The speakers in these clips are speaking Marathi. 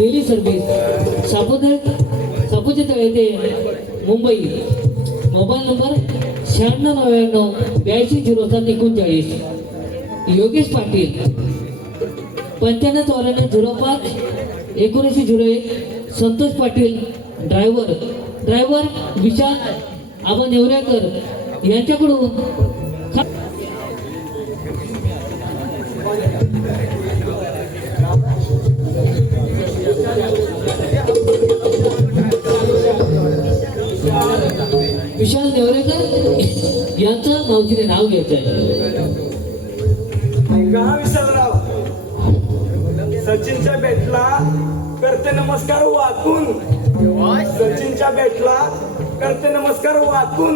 डेली सर्व्हिस सापुतेता येथे Mumbai. Mobile number 9699820739. Yogesh Patil 9594051901. Santosh Patil driver Vishal Aba Nevrekar यांच्याकडून विशाल नेवरेकर यांचं मावशीने नाव घ्यायचं आहे. विशालराव सचिनच्या बॅटला करते नमस्कार वाकून. सचिनच्या बॅटला करते नमस्कार वाकून.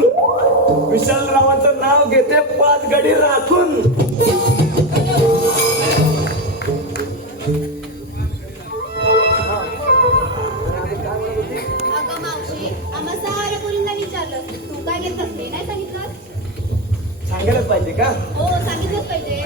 विशालरावांचं नाव घेते 5 गडी राखून. अगं मावशी, आम्हा साऱ्या मुलींना विचारलं, तू काय घेत असते नाही सांगितलं? सांगायलाच पाहिजे का? हो, सांगितलंच पाहिजे.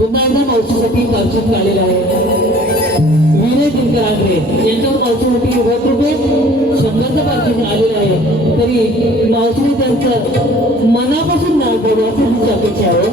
पुन्हा एकदा मावशीसाठी पार्श्वत आलेला आहे. विनय दिनकर आगरे यांच्यावर मावशीसाठी 1 रुपये 100चं पार्श्वत आलेलं आहे. तरी मावशीने त्यांचं मनापासून नाव बोलू असं तुमची अपेक्षा आहे.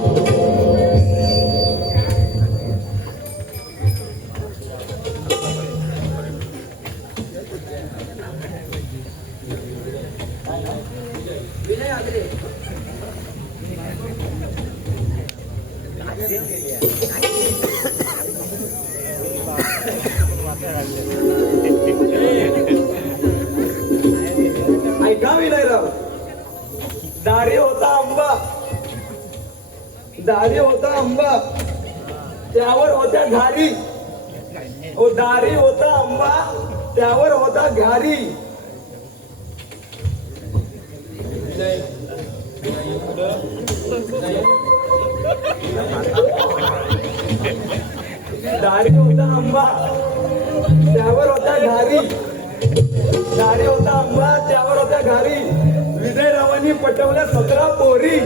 ऐका विनयराव, दारी होता आंबा त्यावर होत्या घारी. ओ दारी होता आंबा त्यावर होता घारी. दारी होता आंबा त्यावर होता घारी. दारी होता आंबा त्यावर होता घारी. विजयरावांनी पटवल्या 17 पोरी.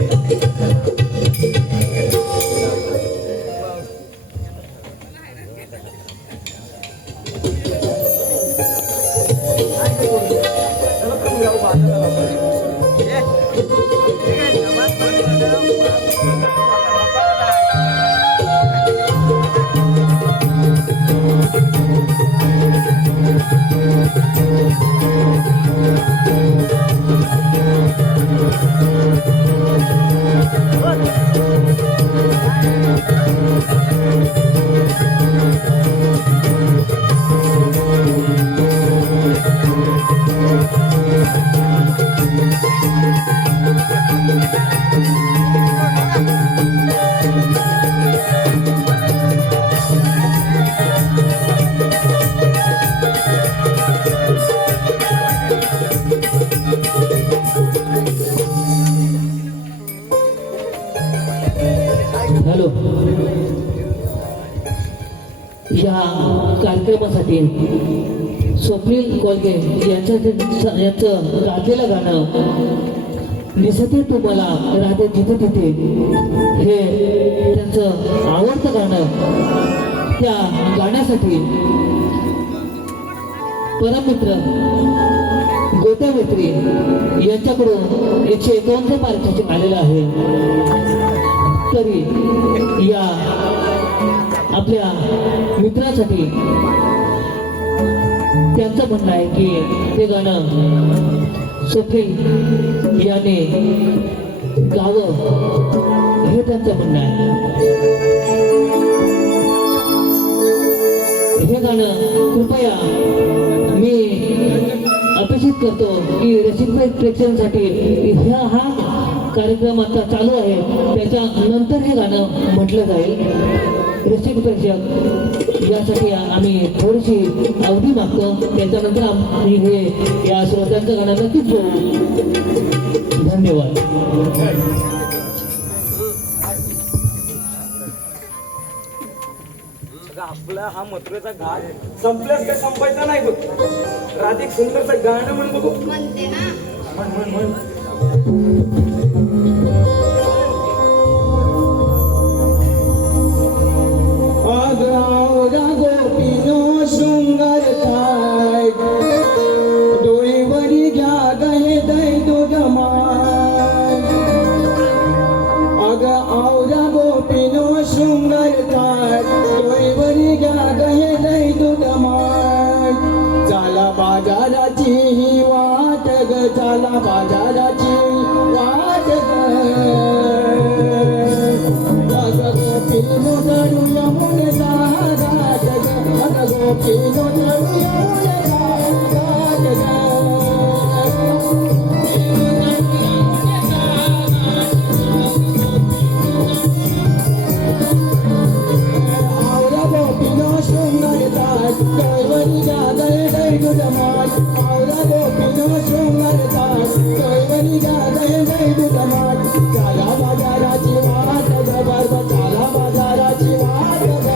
हॅलो, या कार्यक्रमासाठी स्वप्नील कोलगे यांचं गाजलेलं गाणं दिसते तुम्हाला राहते तिथे तिथे हे त्यांचं आवडतं गाणं. त्या गाण्यासाठी परममित्र गोट्या मैत्री यांच्याकडून 151 पारितोषिक आलेलं आहे. तरी या आपल्या मित्रासाठी त्यांचं म्हणणं आहे की ते गाणं स्वप्नील याने गावं हे त्यांचं म्हणणं आहे. हे गाणं कृपया मी अपेक्षित करतो की रसिक प्रेक्षकांसाठी हा कार्यक्रम आता चालू आहे त्याच्या नंतर हे गाणं म्हटलं जाईल. रसिक प्रेक्षक यासाठी आम्ही थोडीशी अवधी मागतो, त्याच्यानंतर आम्ही हे या श्रोत्यांचं गाणं नक्कीच बोलू. धन्यवाद. आपला हा मथुरेचा घाट संपल्यास काय संपायचा नाही बघ. राधिक सुंदरचं गाणं म्हण बघू. म्हणते ना. म्हण म्हण म्हण. आग्रावरा गोपीनो शृंगार थाय डोळेवरी घ्या गहे दै दुधमाय. अग आवरा गोपीनो शृंगार थाय डोळेवरी घ्या गहे दै दुधमाय. झाला बाजाराची ही वाट ग, झाला बाजाराची वाट ग. गोपीनो धरूया मुने सागात ग, अग गोपीनो धरूया मुने सागात ग. आवरा गोपीनो शृंगार थाय कैवरी गादय दै दुधमाय. आवरा गोपीनो शृंगार थाय कैवरी गादय दै दुधमाय. झाला बाजाराची वाट ग बरब, झाला बाजाराची वाट ग.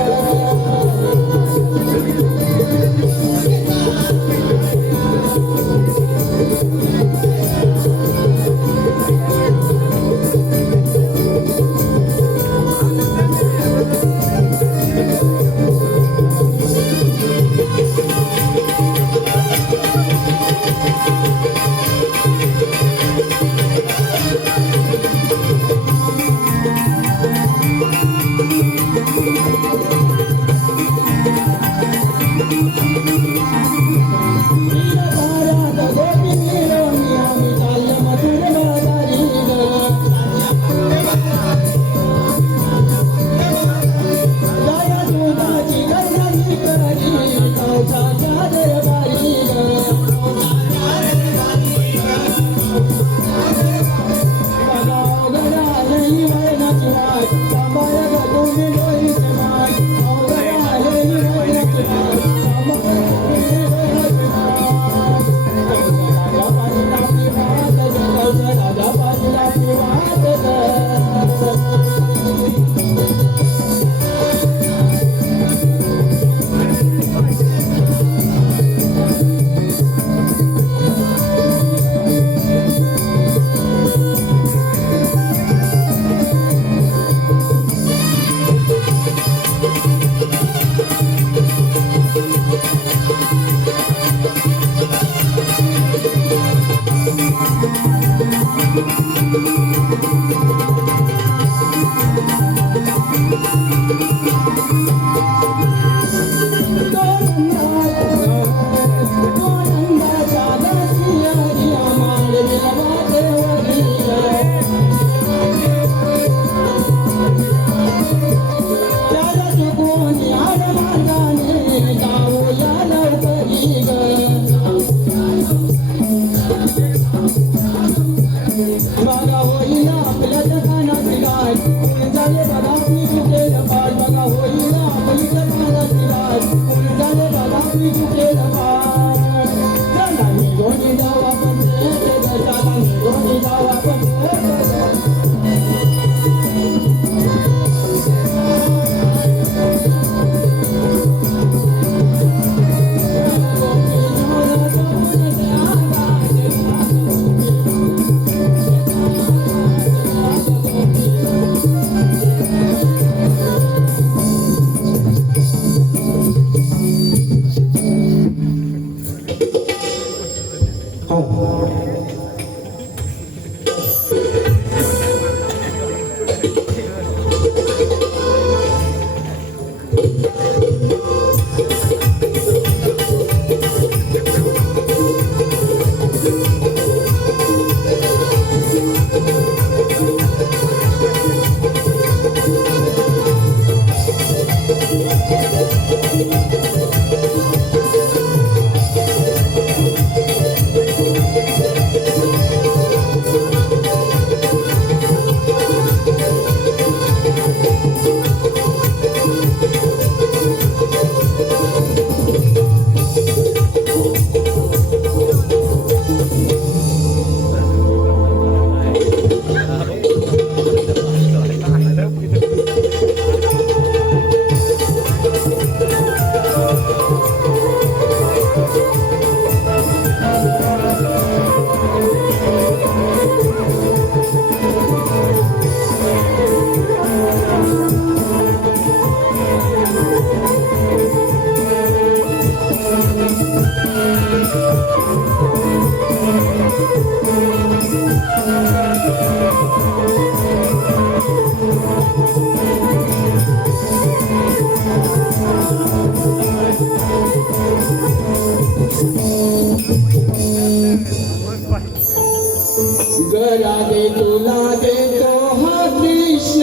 गरा दे तुला देतो हा कृष्ण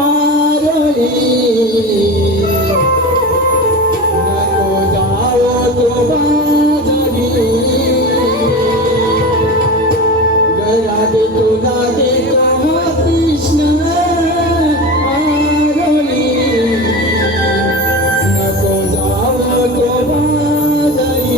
आरोही नको जाओ तो बाजारी गरा दे तुला देतो हा कृष्ण आरोही नको जाओ तो बाजारी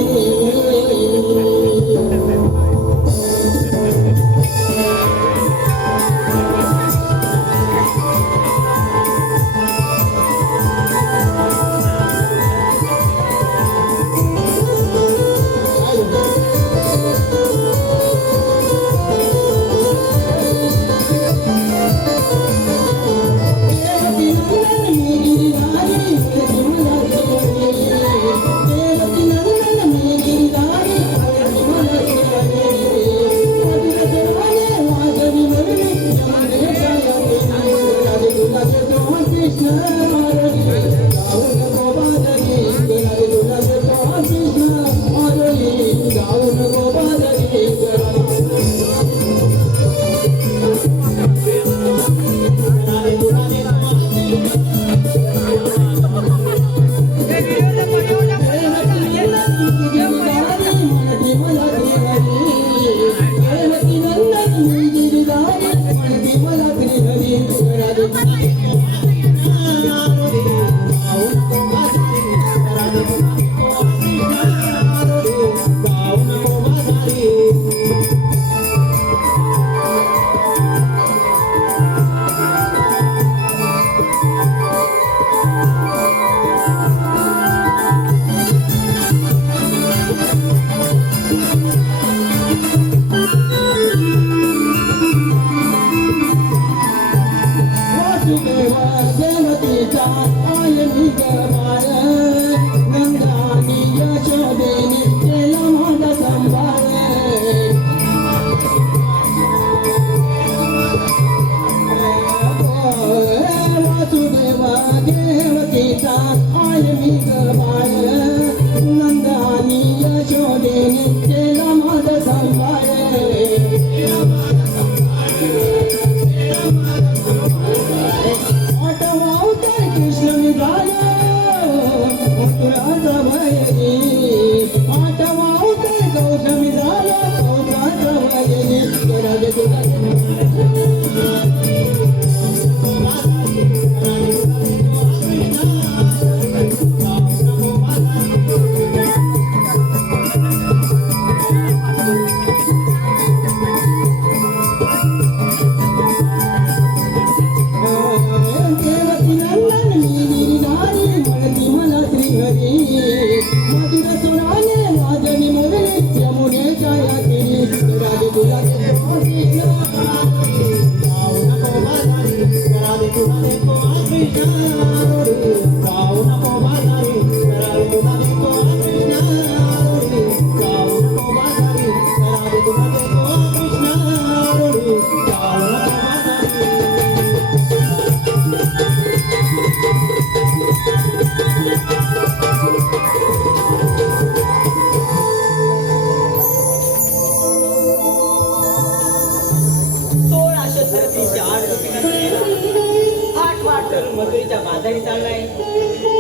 मजुरीच्या बाजारी चाललाय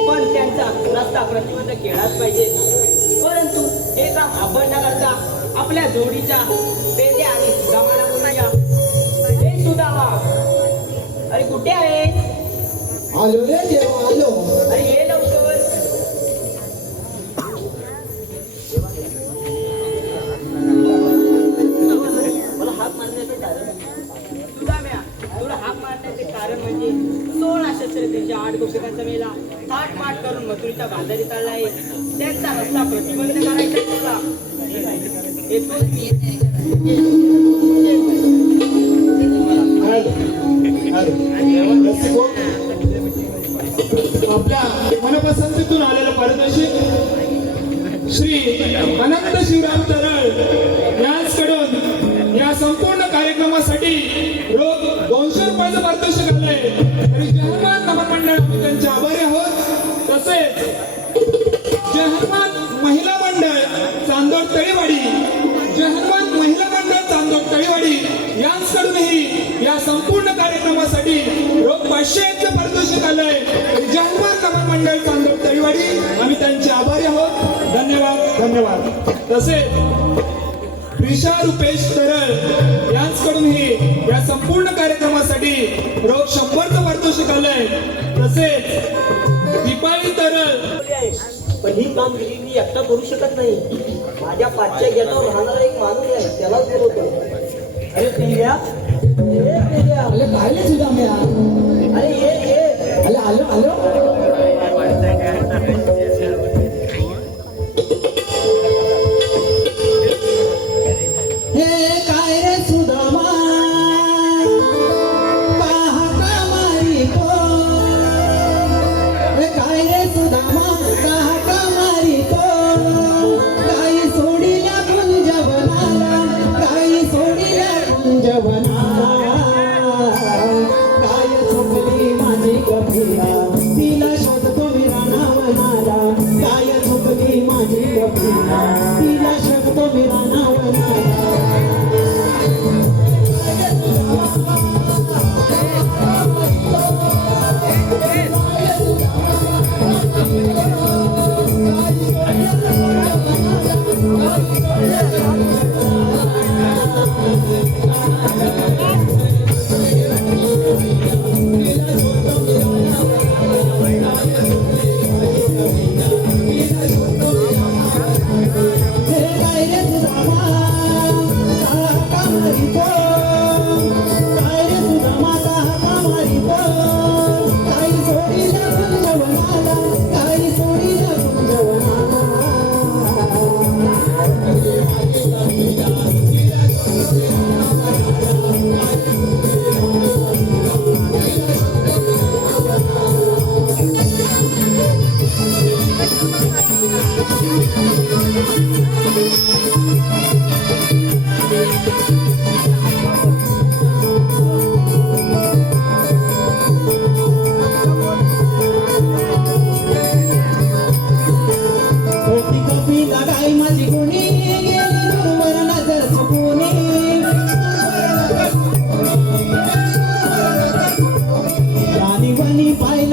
पण त्यांचा रस्ता प्रतिबंध केलाच पाहिजे. परंतु हे काम आपण न करता आपल्या जोडीच्या पेंड्या आणि सुदामाला बोलूया. हे सुदामा, अरे कुठे आहे? आलो रे देवा आलो. अरे ये लवकर. मला हाक मारण्याचे कारण सुदाम्या, तुला हाक मारण्याचे कारण म्हणजे 16 शस्त्रक्रियेच्या 8 गोपिकांचा मेला थाटमाट करून मथुरेच्या बाजारी चाललाय. त्यांचा रस्ता प्रतिबंध करायचा तुला. येतो मी. आपल्या मनपसंतीतून आलेलं पारितोषिक श्री अनंत शिवराम तरळ यांच्याकडून या संपूर्ण कार्यक्रमासाठी रोज 200 रुपयाचं पारितोषिक आलंय. तरी जहमान नमन मंडळ आम्ही त्यांचे आभारी आहोत. तसेच जहमान महिला मंडळ चांदोड तळेवाडी, जहमान महिला मंडळ चांदोड तळेवाडी यांच्याकडूनही या संपूर्ण कार्यक्रमासाठी रोज 500 यांचं पारितोषिक आलंय. तरी जहमान नमन मंडळ चांदोड तळेवाडी आम्ही त्यांचे आभारी आहोत. धन्यवाद धन्यवाद. तसेच प्रिशा रुपेश तरळ यांच्याकडूनही या संपूर्ण कार्यक्रमासाठी रोज 100चं पारितोषिक आलंय. तसेच दीपाली तरळ, पण ही कामगिरी मी एकटा करू शकत नाही. माझ्या पाठच्या गेटावर राहणारा एक माणूस आहे, त्यालाच बोलवतो. अरे पिल्या, ए पिल्या, अरे काय नाही सुद्धा मी अरे ये आलो आलो आलो. हे काय रे सुदामा पाहा कामारी को, हे काय रे सुदामा पाहा कामारी को, काही सोडीला कुंजवनाला, काही सोडीला कुंजवनाला, काय चुकली माझी कपिला, तिला शोधतो मी रानावनाला, काय चुकली माझी कपिला, तिला शोधतो मी रानावनाला.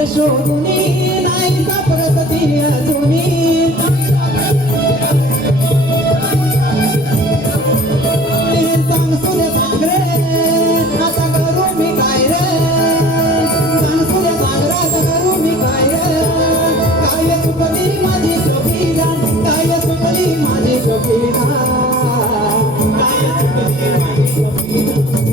शोधुनी नाही सापडत ती अजूनी, सांग सुरे सांग रे आता करू मी काय रे, सांग सुरे सांग रे आता करू मी काय रे, काय चुकली माझी कपिला, काय चुकली माझी कपिला, काय चुकली माझी कपिला.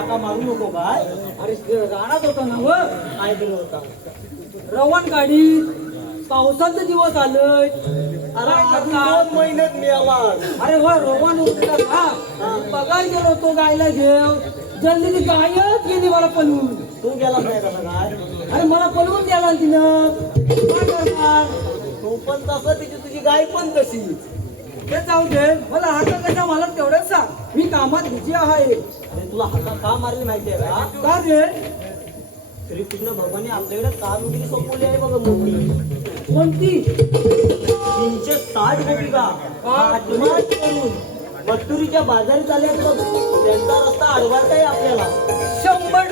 हाका मारू नको काय. अरे रानात होता ना व काय केलं होता रवान गाडी पावसाचे दिवस आलंय. अरे अजून 2 महिन्यात मिळाला. अरे व रवान होता का पगार गेलो होतो गायला घेऊ, जल्दी ती गायच गेली मला पळवून. तू गेला नाही कसा काय. अरे मला पळवून द्याला तिनं, काय करणार. तू पण तसं तिची तुझी गाय पण तशी. ते जाऊ दे, मला हाका कशा मला तेवढंच सांग, मी कामात बिझी आहे. अरे तुला हाका का मारली माहितीये का. का रे श्रीकृष्ण भगवानने आपल्याकडे कामगिरी सोपवली आहे बघा मोठी. कोणती. 360 गोपिका आत्मात करून मथुरीच्या बाजारी चालल्यात बघ त्यांचा रस्ता अडवायचा आहे आपल्याला 100% मला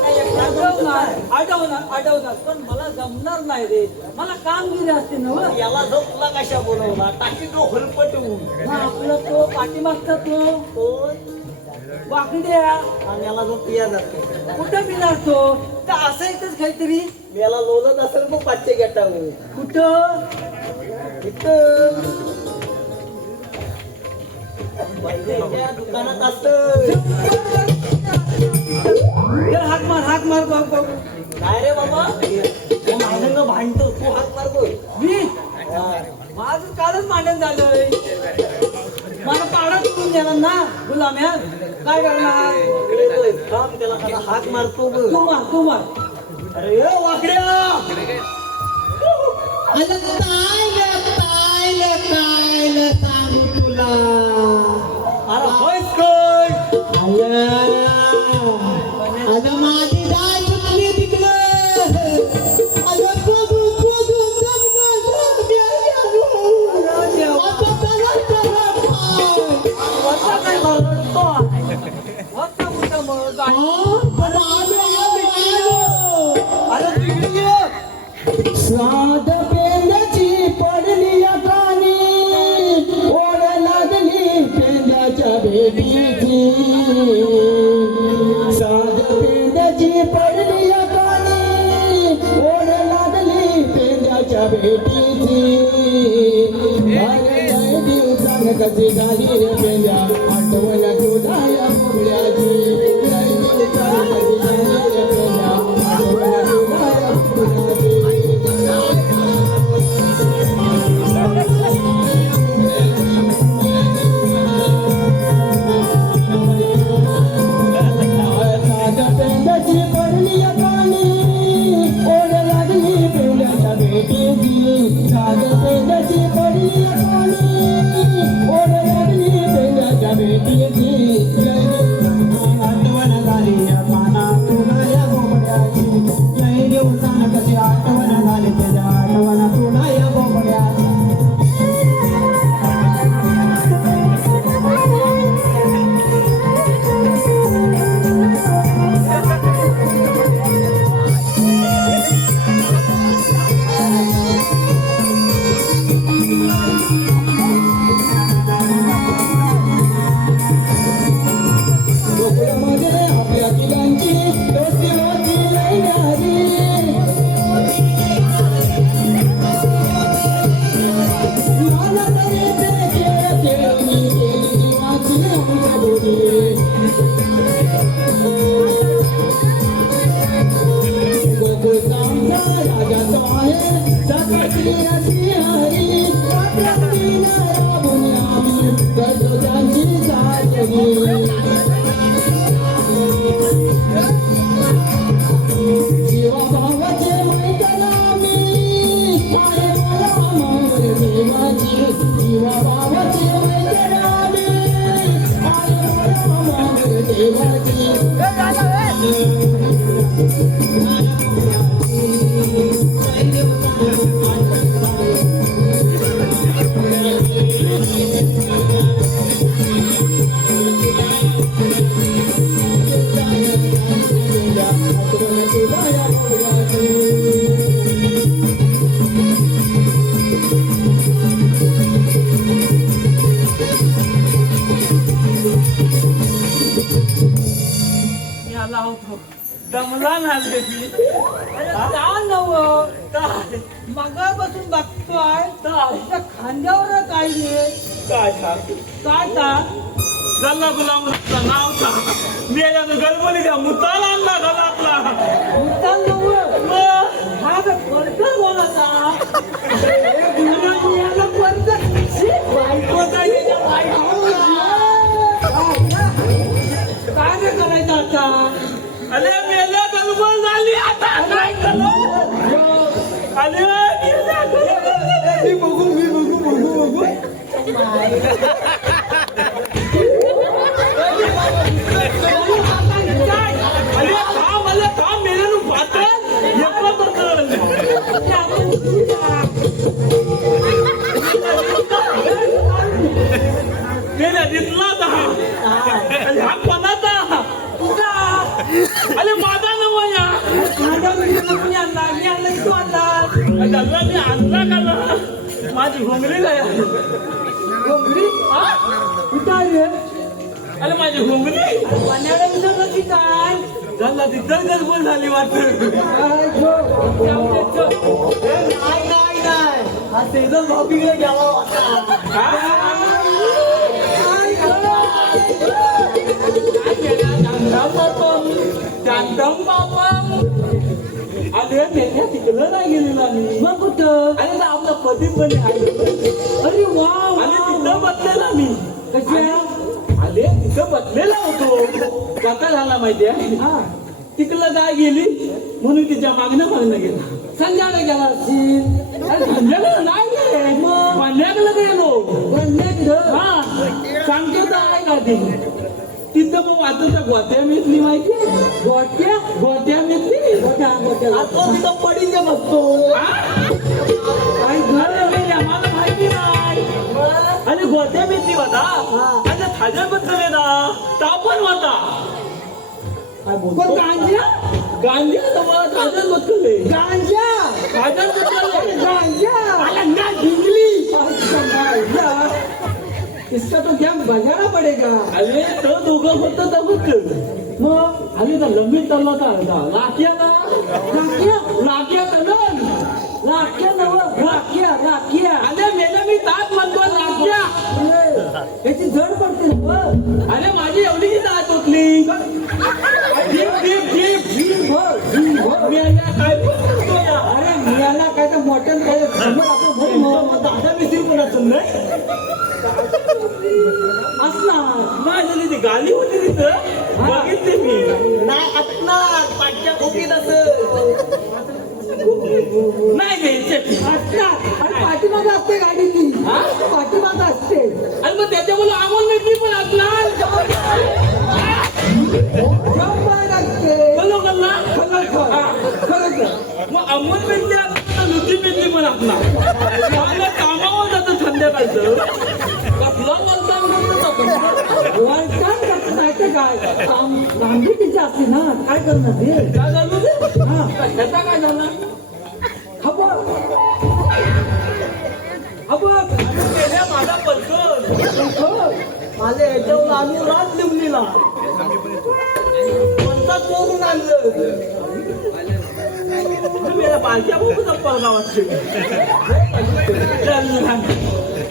काय एकटा आठवणार पण मला जमणार नाही रे मला कामगिरी असते ना हो. याला जो तुला कशा बोलवला टाकी तो हलपटवून हा, आपला तो पाठीमागचा तो कोण वाकड्या आणि याला जो पिया जातो कुठं पिणार तो तर असं इथंच काहीतरी याला लोलत असेल मग 500 गेटावर कुठं इथं बैलाच्या दुकानात असतं हाक मार बाबा काय रे बाबा माझं भांडतो तू हात मारतो मी माझं कालच मांडण झालंय मला पाडा करून देणार ना गुलाम्या काय करणार थांब त्याला कसा हाक मारतो बघ. तू मार अरे ए, वाकड्या अरे काय सांगू तुला अरे होयच काय अरे माझी गाय कुठली तिकडं अरे बघू वरचा काय भरतो वरचा कुठं मग अरे तू इकडे ये. स्वाद पेंड्याची पडली कानी ओढ लागली पेंड्याच्या भेटीची स्वाद पेंड्याची पडली कानी ओढ लागली पेंड्याच्या भेटीची अरे लय दिवसानं कशी झाली रे पेंड्या आठवण तुझ्या मुलाची लय दिवसानं कशी झाली रे पेंड्या आठवण तुझ्या मुलाची पेंड्याची पडली कानी ओढ लागली पेंड्याच्या भेटीची साध पेंड्याची पडली कानी ओढ लागली पेंड्याच्या भेटीची आठवण झाली पाना तुला या बोबड्याची लय दिवसानं कशी आठवण झाली त्याच्या आठवण तुला या बोबड्याची गोकुळामध्ये आपल्या तिघांची दोस्ती होती लय न्यारी. मला तरी ते खेळ खेळून गेली जीवाची अंगबोली. गोकुळाचा राजा तो आहे सकाळची अशी हरी आपल्या किनारा बुन्यामी करतो त्यांची साजरी. जीवा भावाचे मैत्रीण मी आहे मला मंगल देवाची. जीवा भावाचे मैत्रीण मी आहे मला मंगल देवाची. याला होतो दमला ना लेकी. अरे काय नव मगापासून बघतोय त्या खांद्यावर काय रे काय काय का गल्ला गुलामचा नाव का मेल्यानं गलबली द्या मुताला आणला गला आपला मुद्दाम नव हा वर्कर बोलाचा बायकोचा याच्या बायको काय रे करायचं आता अरे मेल्या गलबल झाली आता काय करू अरे मी बघू अरे काम मेल्यानं पाहतात मेल्या इथलाच ह्या कोणाचा तुझा अरे माझा नवा या माझ्या मुलीला कोणी आणला मी आणला की तू आणला त्याला मी आणला का माझी घोंगडी काय डोंगरी कुठं आहे रे अरे माझी घोंगडी पाण्याला विचारलं की काय झाला तिथं गडबड झाली वाटत काय गो? नाही नाही नाही हा सेजल भाऊबीकडे गेला होता काय शांतम बाबा अरे मेल्या तिकडं नाही गेलेला मी मग कुठं अरे ना आपला पती पण आहे अरे वा आणि तिथं बसलेला मी कशी अरे तिथं बसलेला होतो कसा झाला माहिती आहे हा तिकडं काय गेली म्हणून तिच्या मागणं गेला संध्याकाळी गेला असशील अरे संध्याकाळी नाही गेले मग? संध्याकाळी गेलो गंधेकडं हा सांगतो तर आहे का ते तिथं मग वाचता गोट्या मिळली माहिती गोट्या गोट्या मिळली गोट्या गोट्या आता तिथं पडीन ते बसतो काय घर आम्हाला माहिती नाही आणि गोट्या मिळली होता आणि खाजा बसले ना ता पण होता काय बोलतो गांजा गांधी तुम्हाला खाजाच बसले गांजा खाजाच बसले गांजा ढिंगली इसका तो क्या बजाना पडेगा अरे तो दोघं होतं तर होत मग अरे ना लंबी चालला होता लाक्याला राख्या लाक्या कलन राख्या नव राख्या राख्या अरे मेला मी ताक म्हणतो लाक्या याची जड पडते ना अरे माझी एवढी दात होतली जीप जीप जीप जीभ भर जीभ भर मेल्या काय बोलतो या? अरे मिळाला काय तर मोठ्यान काय समोर आपलं भर मग दादा मिसरी पण असं नाही असणार नाही झाली ती गाली होती तिथं बघितली मी नाही असणार पाठच्या खोकीत असं नाही घ्यायचे असणार आणि पाठीमागं असते गाडी ती हा? पाठीमागं असते आणि मग त्याच्यामुळे अमोल मिसरी पण असणार शंभर असते कलो कल्ला खरंच मग अमोल मिसरी असणार लुची मिसरी पण असणार मला कामावर जातं संध्याकाळचं कसला बोलता वळतान करत नाही तर काय काम गांधी तिची असते ना काय करणार ते काय झालं ते? हा त्याचा काय झाला खबर खबर गेल्या माझा पलकन माझ्या ह्याच्यावर आम्ही रात लिवलीला कोणता चोरून आणलं मेरा बालक्या बघू चप्पल गावात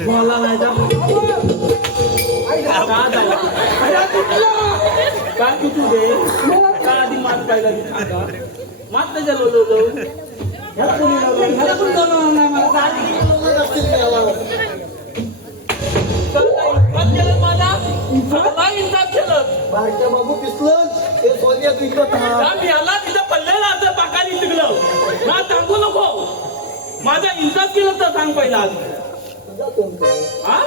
मला नाही जा काय किती दे का आधी मात पाहिला मात त्याच्या लोलो ह्याला पण बोलवणार नाही मला माझा इंसाफ केलं बारक्या बाबू पिसलं ते सोन्या विकत हा याला तिथं पडलेलं असं पाकाने शिकलं ना सांगू नको माझा इंसाफ केलं तर सांग पहिला हा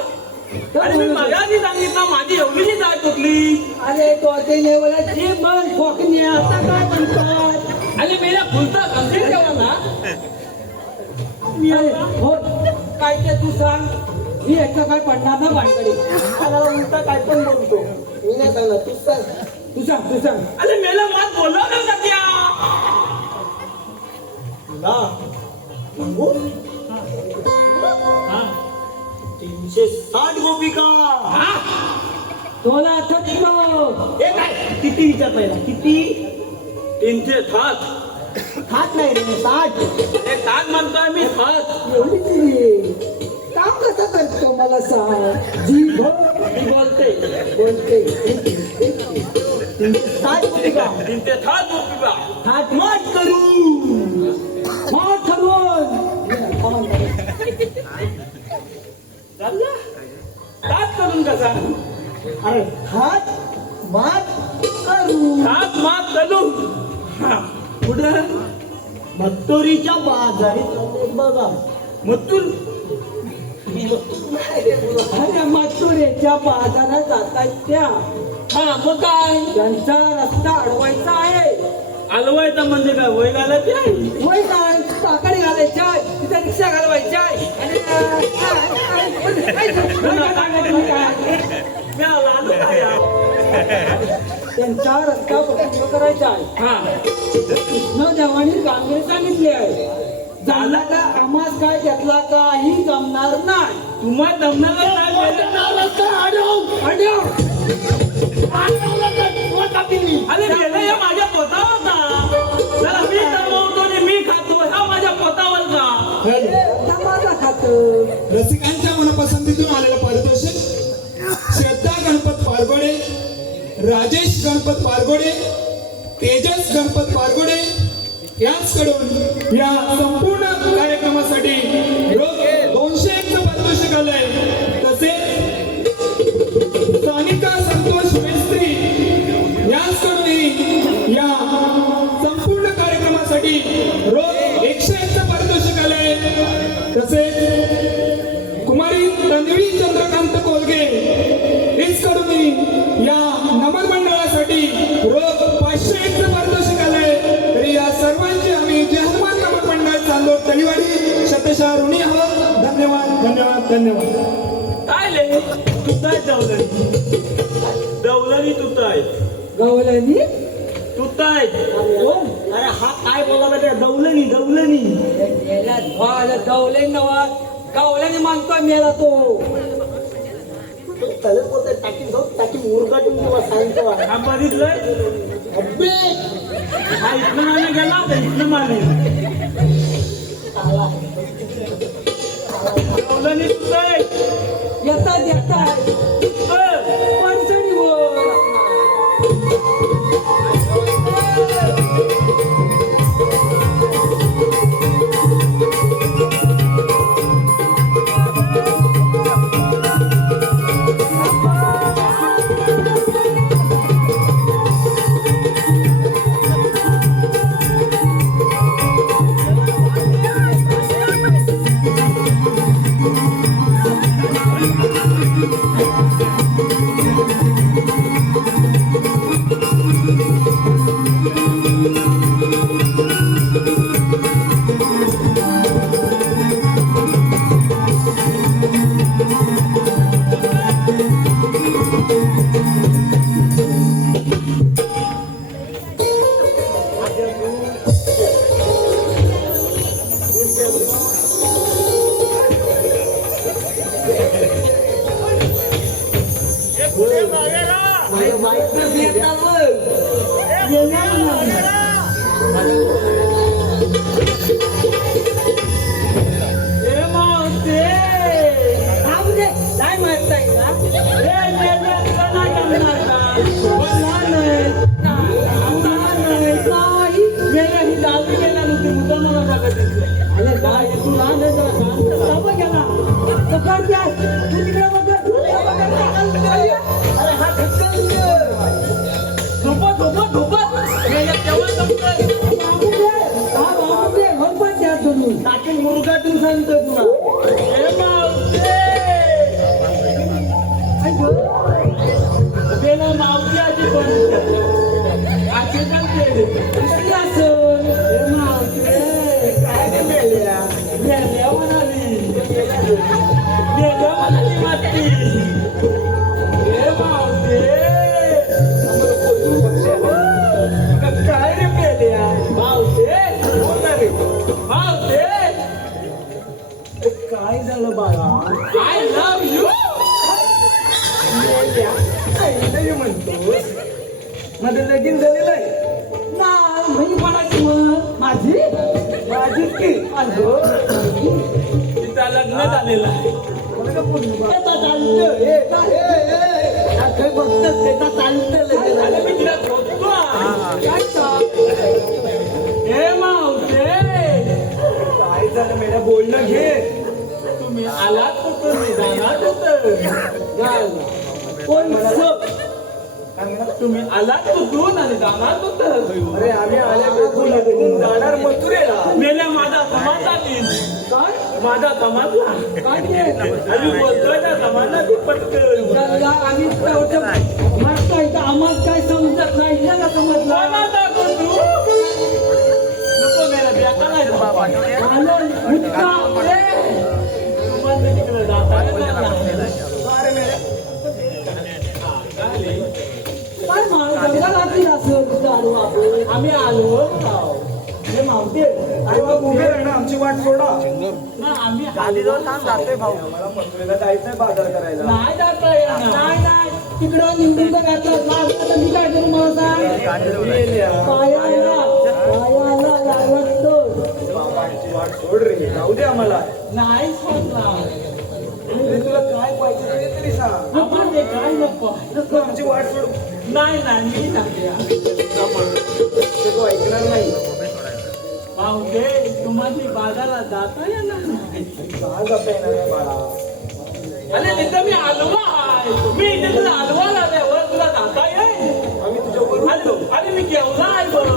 आणि मी मगाशी सांगितलं माझी एवढी जात होतली अरे तो ते लेवला जे मन फोकणे आता काय म्हणतात आणि मेरा फुलता गंभीर ठेवा ना अरे हो काय ते तू सांग मी एकटा काय पडणार ना भानगडी मला उलटा काय पण बोलतो मी नाही सांगणार तूच सांग तू सांग अरे मेला मात बोलवलं ना त्या ना सांगू 360 गोपिका हा तोला आठवत हे काय किती विचार पहिला किती 360 खात नाही रे 60 हे ताक म्हणतोय मी हात एवढी ती काम कसं करतो मला सांग जी मी बोलते बोलते 60 गोपिका 360 गोपिका हात मात करू मार ठरवून चालला ताक करून कसा अरे हात मात करू ताक मात चालू कुठं मत्तोरीच्या बाजारीत बघा मथुर अरे मथुरेच्या बाजारात जातात त्या हा मग काय त्यांचा रस्ता अडवायचा आहे अलवायचा म्हणजे काय वय घालायची आहे वय काय काकडे घालायच्या तिथे रिक्षा घालवायच्या आणि मी त्यांचा रस्ता पसंत करायचा आहे हा कृष्ण देवानी गांगे सांगितले आहे झाला का आम्हास काय त्यातला काही जमणार नाही तुम्हाला जमणार अरे गेलं हे माझ्या पोटावर का जरा मी जमवतो आणि मी खातो हा माझ्या पोटावर का माझा खात रसिकांच्या मनपसंतीतून आलेलं पारितोषिक श्रद्धा गणपत पारगोडे, राजेश गणपत पारगोडे, तेजस गणपत पारगोडे यांचकडून या संपूर्ण कार्यक्रमासाठी रोज 201 पारितोषिक आलंय. तसेच सानिका संतोष मेस्त्री यांचकडूनही या संपूर्ण कार्यक्रमासाठी रोज 101 पारितोषिक आलंय. तसेच कुमारी तन्वी चंद्रकांत कोलगे यांचकडूनही या नमन मंडळासाठी रोज 501 पारितोषिक आलंय. तरी या सर्वांची आम्ही जे हनुमान नमन मंडळ चाललो तळीवाडी शतशः ऋणी आहोत. धन्यवाद धन्यवाद धन्यवाद. काय ले तुताय दौलनी तुताय गवल्यानी तुताय अरे हा काय बोलायला त्या दौलनी दवले नवा गवल्याने मानतोय मेला तो तलच बोलतोय टाकी जाऊ टाकी मुरगाटून किंवा सांगतो हा बघितलंय हा इथनं माने गेला तर इथनं माने दौलनी तुताय येतात पणसणीवर मुरगाटून सांगतोय तुला मावशी आधी पण आधी काय मेल्या म्हणाली माती हे मावशी काय रे मेल्या मावशी काय झालं बाळा आय लव्ह यू नाही म्हणतोस माझं लगीन झालेलं आहे नाही म्हणायची मग माझी माझीच की तिचा लग्न झालेलं आहे चालतं मी तिला शोधतो हे मावशे काय झालं मेरा बोलणं घे तुम्ही आलात कुठं मी जाणार होतं कोण तुम्ही आलात कुठून आणि जाणार होतं अरे आम्ही आल्या जाणार मथुरेला मेल्या माझा समाजातील काय माझा समाजला काय ते? आम्ही बोलतोय ना समाजाची पटकन त्याला आम्ही मस्त आहे आम्हाला काय समजत नाही ना समजला समाजा तू नको मेला बेकार आहे बाबा आलं मुद्दा तुम्हाला तिकडे जाता अरे मेरा काय माल जंगल वाट सोडा ना आम्ही गाडीजवळ थांब जातोय भाऊ मला मथुरेला जायचंय बाजार करायला नाही जाता येणार नाही तिकडं निवडून तर घातलं माझं आता मी काय करू मला सांग मेल्या. पायाला लागत बाबांची वाट सोड रे जाऊ दे आम्हाला नाही सोडला अरे तुला काय पाहिजे ते तरी सांग आम्हाला काय नको तू आमची वाट सोड नाही मी नाही ते तू ऐकणार नाही पाहुते तुम्हाला बाजारात जाता येणार नाही का जाता येणार नाही बाळा अरे तिथं मी हलवा आहे मी इथे तुला हलवा आल्यावर तुला जाता येईल आम्ही तुझ्या बरोबर अरे मी केवढा आहे बघ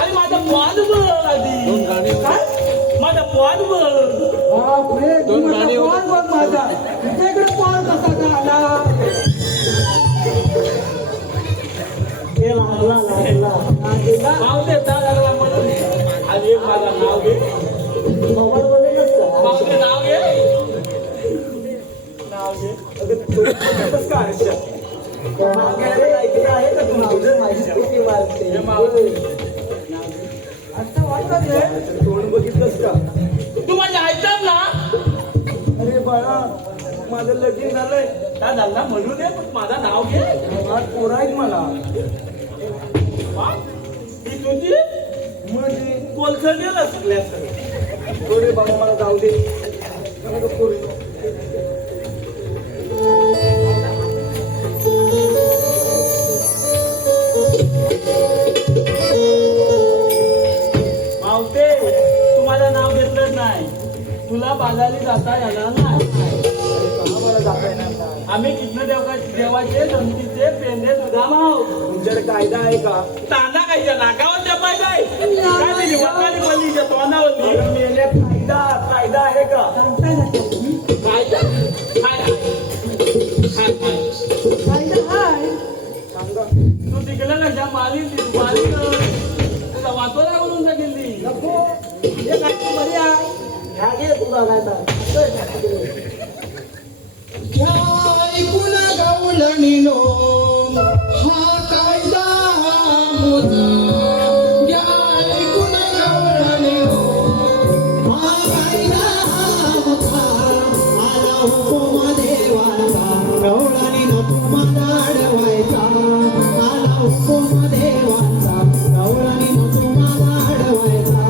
अरे माझा पॉद बघ आधी काय माझा पॉद बघ बापरे पॉल बघ माझा तुझ्याकडे पॉल कसा का आला नाव देता लागला म्हणून आणि एक माझा नाव घे बापरे नाव घे कसं काय आयुष्यात? मागे ऐकलं आहे का तू तुझं असं वाटत रे तोंड बघितलंस का तू माझ्या ऐकतात ना अरे बाळा माझं लगीन झालंय त्या धंदा म्हणू दे पण माझं नाव घे आज पोरं आहेत मला वा, ही तुझी म्हणजे कोलसडीला सगळ्या सगळं थोडे बाबा मला जाऊ दे नको पोरी. मावते तुम्हाला नाव घेतलं नाही तुला बाजारी जाता येणार नाही का मला जाता येणार नाही? आम्ही कृष्ण देवाचे जमतीचे पेंडे सुद्धा माव तुमच्याकडे कायदा आहे का तांदा कायच्या नाकावर जपाय काय काय दिली वकाली बलीच्या तोंडावरली मेल्या कायदा आहे का कायदा हाय हाय हाय हाय सांगा तू तिकडे कशा मारी तुला वाचवला म्हणून गेली नको हे काय बरी आहे ह्या घे तुला नाही ऐकून गवळणीनो हा कायदा मोजा या ऐकून गवळणीनो हा कायदा मोजा आला हुकुम देवाचा गवळणीनो तुम्हाला अडवायचा आला हुकुम देवाचा गवळणीनो तुम्हाला अडवायचा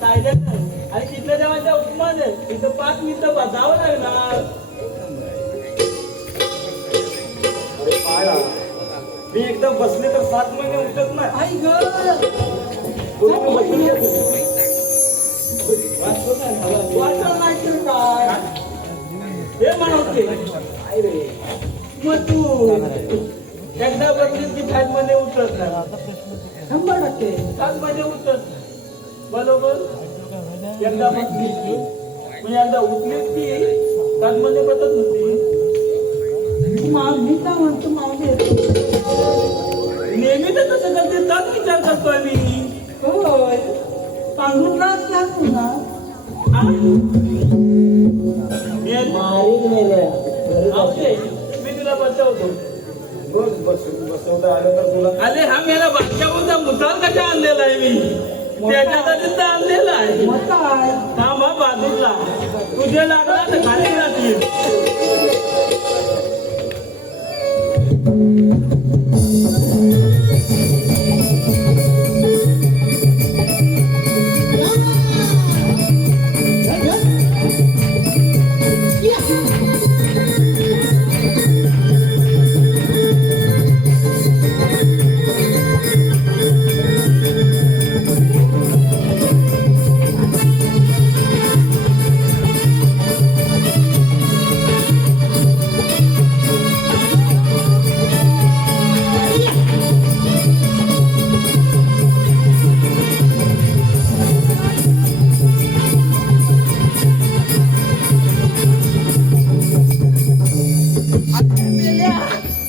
कायद्यात नाही. आणि तिथल्या देवाच्या उपमान आहे तिथं 5 मिनिटं बसावं लागणार. अरे बाळा, मी एकदा बसले तर 7 महिने उठत नाही. आई ग तुम्ही बसून घ्या. वाटलं नाही तर काय हे म्हणते काय रे? मग तू एकदा बसलीस की 5 मध्ये उतरत नाही. 100%. 7 मध्ये उतरत नाही. बरोबर. एकदा बसली की म्हणजे एकदा उठलीस की 7 मध्ये बसत होती. मी का म्हणतो मावली नेहमी तर तसं करते त्याच विचार करतोय मी. होय पांघरुणला असला पुन्हा मावशे, मी तुला बसवतो. रोज बसवता आलं तर तुला अरे हा मेला बादशाहचा मुताल कशा आणलेला आहे मी त्याच्यासाठी तर आणलेला आहे. मग काय थांब हा बाजूला तुझे लागला तर खाली राहतील.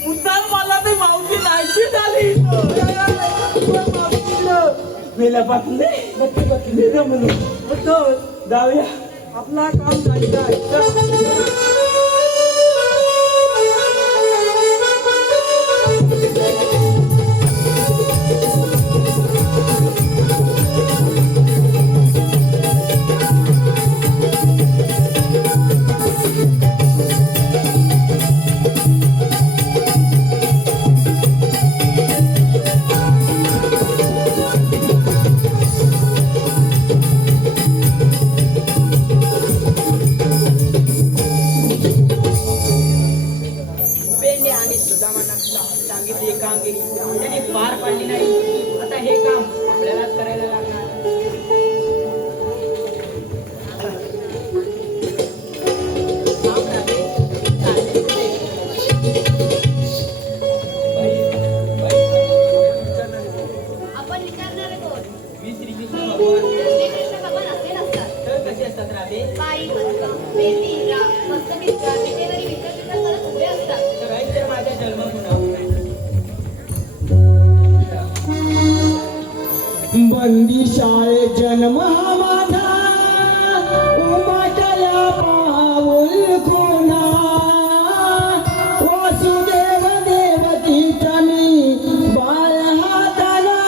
मुताल मला ते मावशी नाहीची झाली. मेल्या पाटले बसले म्हणून जाऊया. आपला काम जायचं आहे. बेंडे आणि सुदामांना सांगितली कामगिरी त्याने पार पाडली नाही. आता हे काम आपल्यालाच करायला लागणार. काम राहते, चालते पुढे. आपण विचारणारे कोण? मी श्रीकृष्ण भगवान. श्रीकृष्ण भगवान असे नसतात. तर कसे असतात राधे? पायी हस्त बेंदी हिरा मस्तकित्रा विटेवरी विचार विचार करत उभे असतात. तर ऐक तर माझ्या जन्मगुणावर. बंदी शाळेत जन्म माझा उमटला पाऊल खुणा वासुदेव देवकीचा मी बाळ हाताला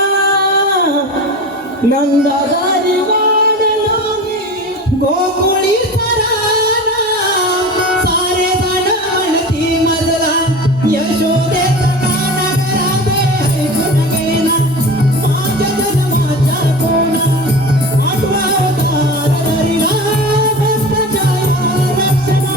नंदादारी वाढलो मी गोकुळी सराना सारे जण म्हणती मजला यशोदेचा गाणं करावे ऐकून गेला माझ्या जन्माचा कोणा आठवा अवतार धरिला भक्ताच्या रक्षणा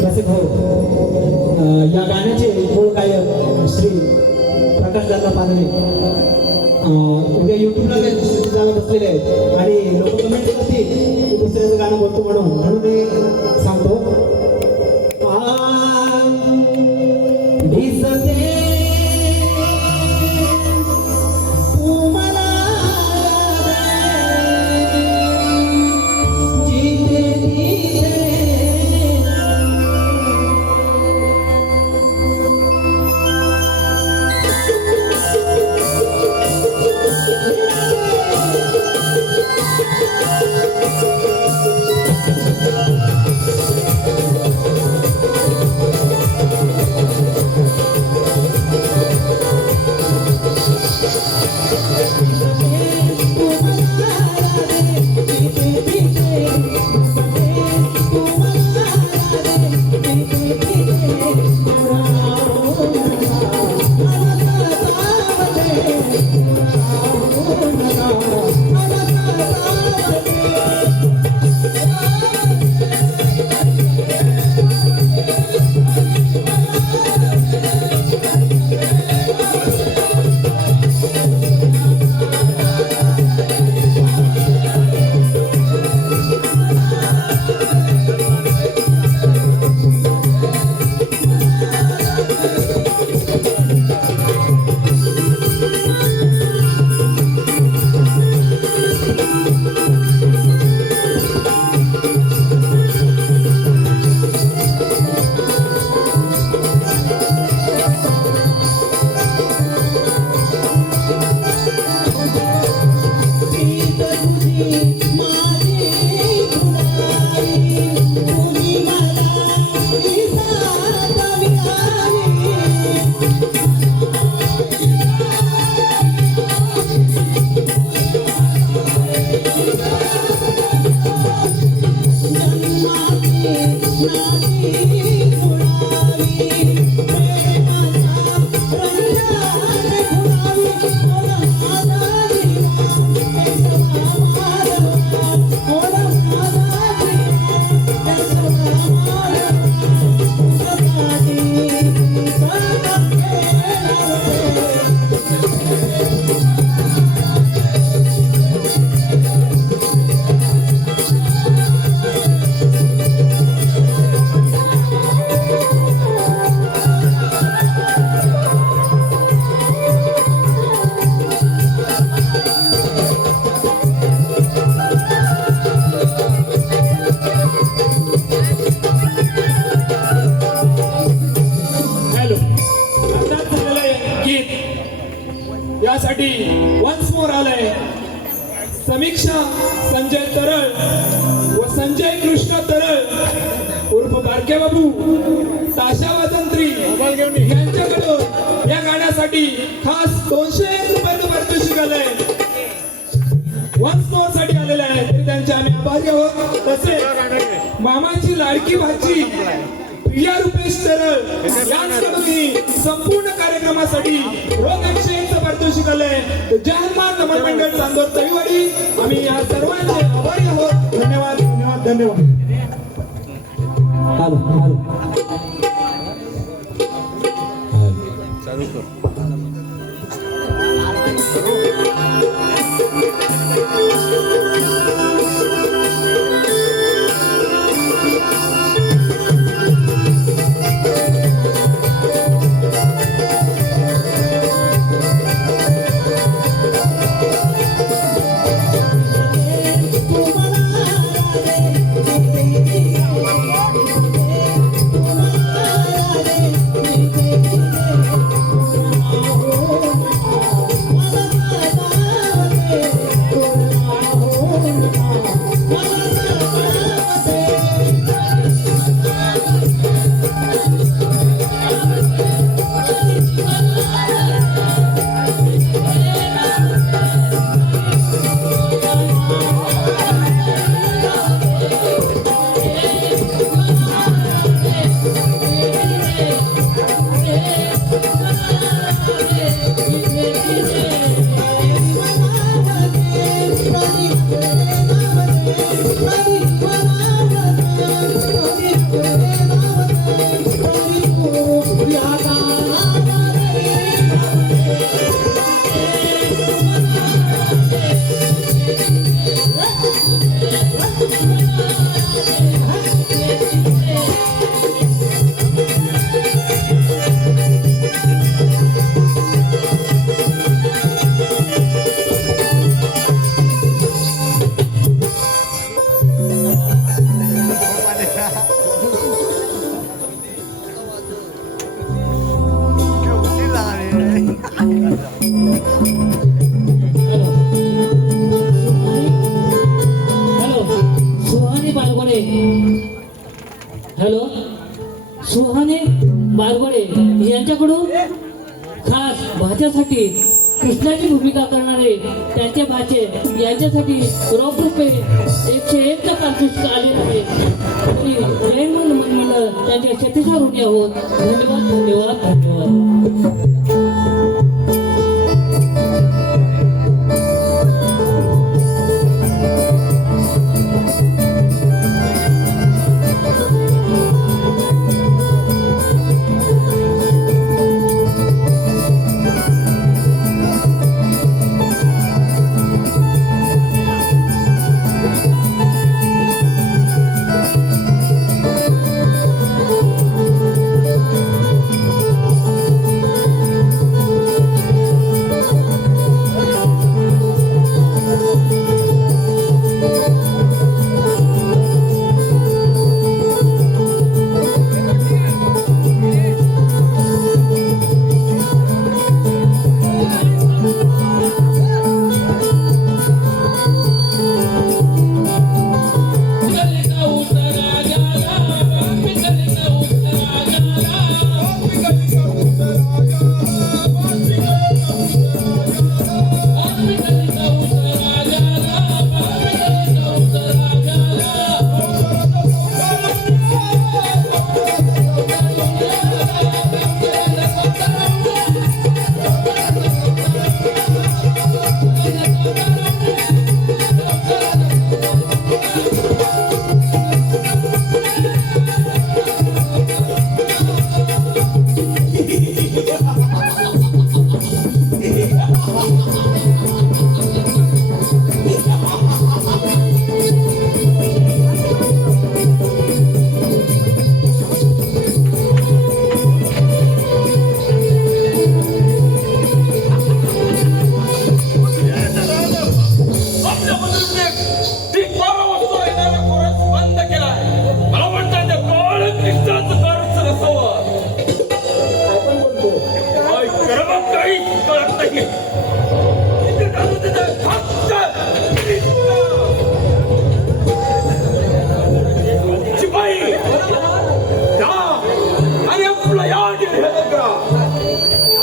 रसिक भाऊ, या गाण्याचे मूळ गायक श्री प्रकाशदादा पानवे उद्या युट्यूबला जायला बसलेले आहेत आणि लोक कमेंट करतील की दुसऱ्याचं गाणं बोलतो म्हणून मी सांगतो. दिसते तू मला जिथे तिथे गाण्यासाठी वन्स मोर आलंय समीक्षा संजय तरळ व संजय कृष्ण तरळ उर्फ बारके बाबू ताशा वाजंत्री यांच्याकडून या गाण्यासाठी खास 201 रुपयाचं पारितोषिक आलंय वन्स मोर साठी आलेले आहे तरी त्यांचे आम्ही आभारी आहोत. तसेच मामाची लाडकी भाची प्रिया रुपेश तरळ यांच्याकडूनही संपूर्ण कार्यक्रमासाठी रोख 101 चं पारितोषिक आलंय. जय हनुमान नमन मंडळ चांदोर तळीवाडी आम्ही या सर्वांचे आभारी आहोत. धन्यवाद धन्यवाद धन्यवाद. हॅलो हॅलो हॅलो सुहाने बारगोडे यांच्याकडून खास भाच्यासाठी कृष्णाची भूमिका करणारे त्यांचे भाचे यांच्यासाठी रोख रुपये 101 चा पारितोषिक आले आहे. तरी जैन मंडळ त्यांच्या क्षतिचा ऋणी आहोत. धन्यवाद धन्यवाद धन्यवाद.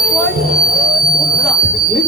कोण उपरा मी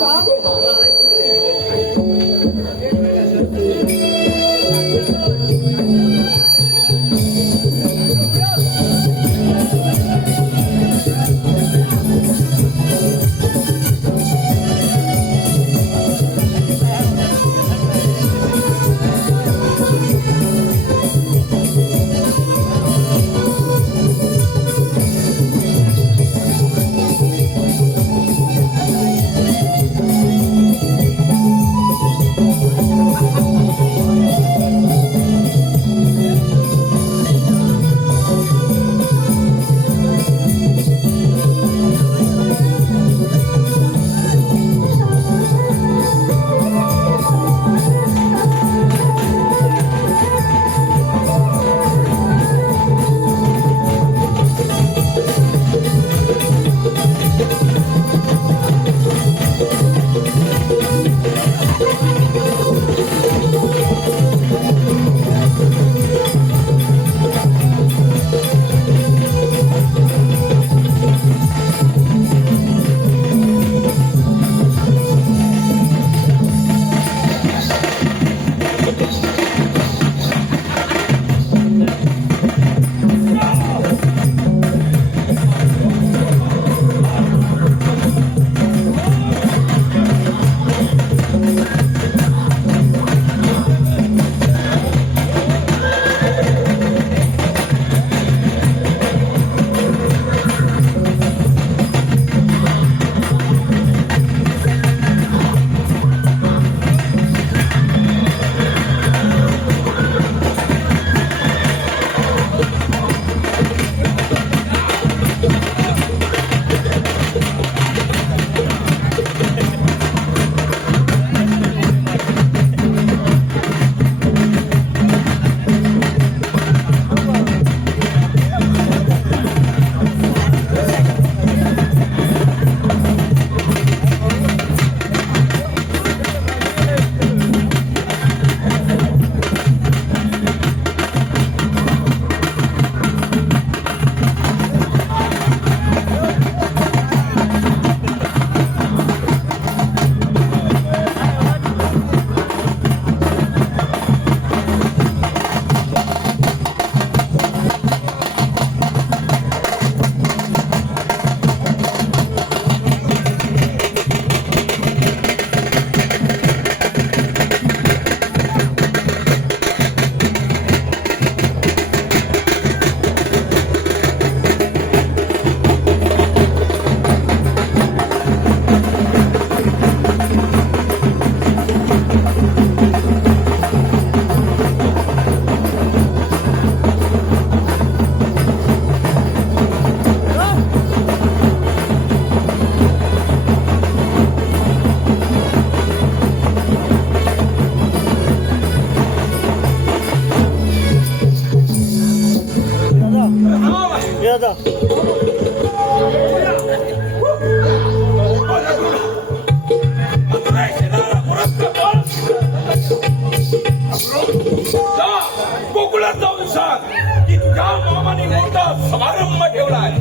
गोकुळात जाऊन सांग की तुझ्या मामाने मोठा समारंभ ठेवलाय.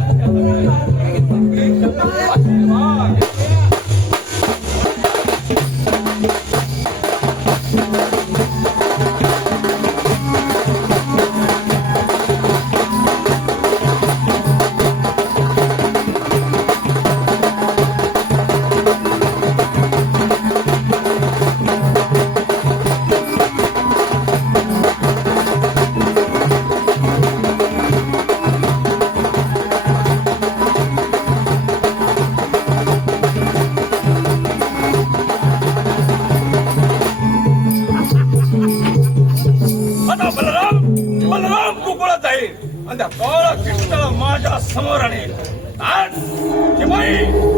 बलराम गोकुळात जाईल आणि त्या काळा कृष्णाला माझ्या समोर आणेल.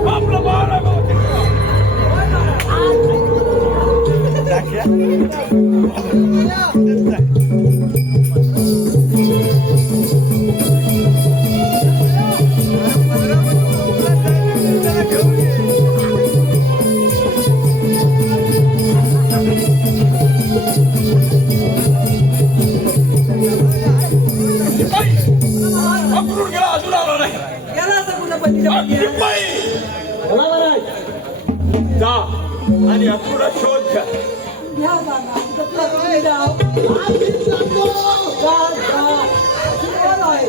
आपलं बारा अजून आला नाही. गेला असं कुठं पतीच्या बोला महाराज. जा आणि अपुरा शोध घ्या. घ्या बाबा, कसला तुम्ही जाओ. जा, जा. शिकवण आहे.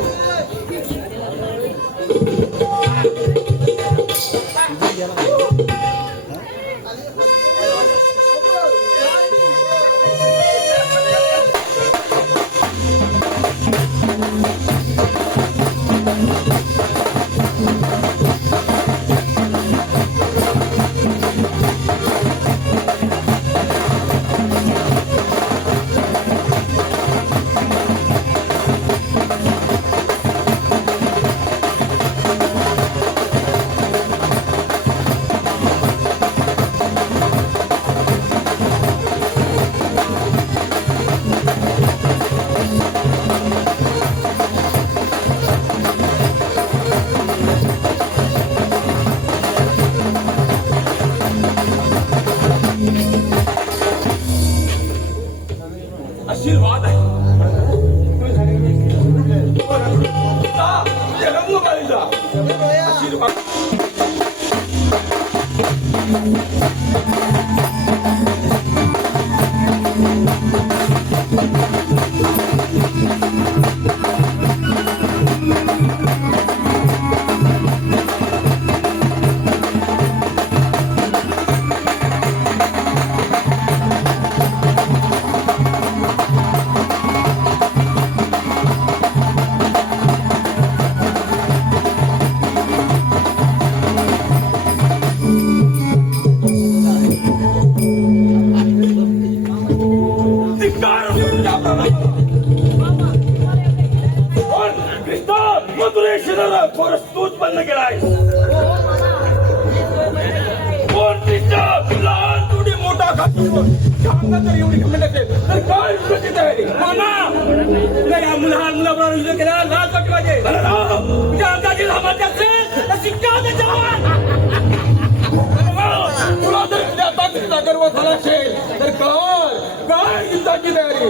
आशीर्वाद आहे. जा, ते रंगबाई जा. आशीर्वाद. उत्पन्न केलाय. कोण कृष्ण लहान थोडी मोठा एवढी कमेंट असेल तर काय युद्धाची तयारी. या लहान मुलाबरोबर युद्ध केला लाज वाटली पाहिजे. तुझ्या अंदाजे सामर्थ्य असेल तर शिक्का त्याच्यावर. तुला जर तुझ्या ताकदीचा गर्व झाला असेल तर काय युद्धाची तयारी.